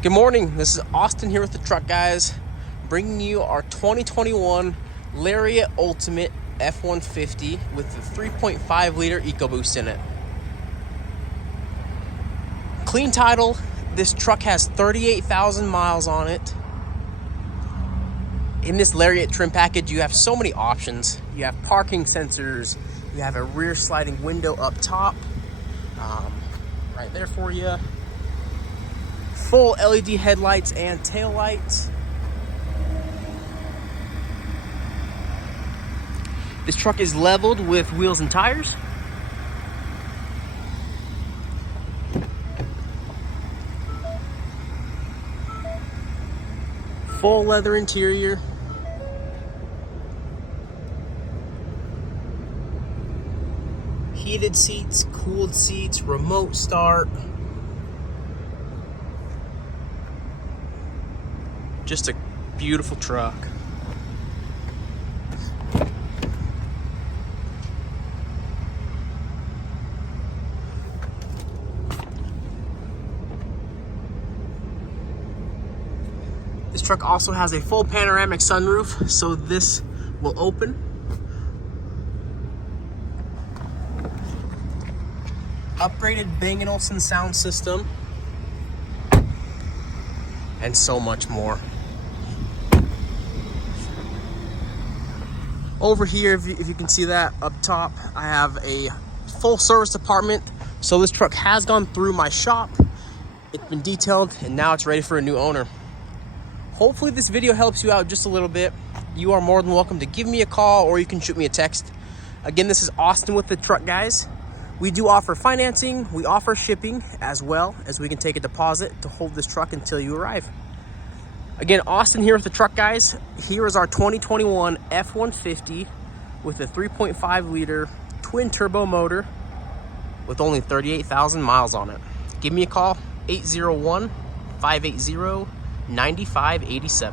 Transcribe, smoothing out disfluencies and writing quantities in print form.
Good morning, this is Austin here with the Truck Guys, bringing you our 2021 Lariat Ultimate F150 with the 3.5 liter EcoBoost in it. Clean title, this truck has 38,000 miles on it. In this Lariat trim package, you have so many options. You have parking sensors, you have a rear sliding window up top, right there for you. Full LED headlights and tail lights. This truck is leveled with wheels and tires. Full leather interior. Heated seats, cooled seats, remote start. Just a beautiful truck. This truck also has a full panoramic sunroof, so this will open. Upgraded Bang & Olufsen sound system, and so much more. Over here, if you can see that up top, I have a full service department. So this truck has gone through my shop. It's been detailed and now it's ready for a new owner. Hopefully this video helps you out just a little bit. You are more than welcome to give me a call or you can shoot me a text. Again, this is Austin with the Truck Guys. We do offer financing, we offer shipping, as well as we can take a deposit to hold this truck until you arrive. Again, Austin here with the Truck Guys. Here is our 2021 F150 with a 3.5 liter twin turbo motor with only 38,000 miles on it. Give me a call, 801-580-9587.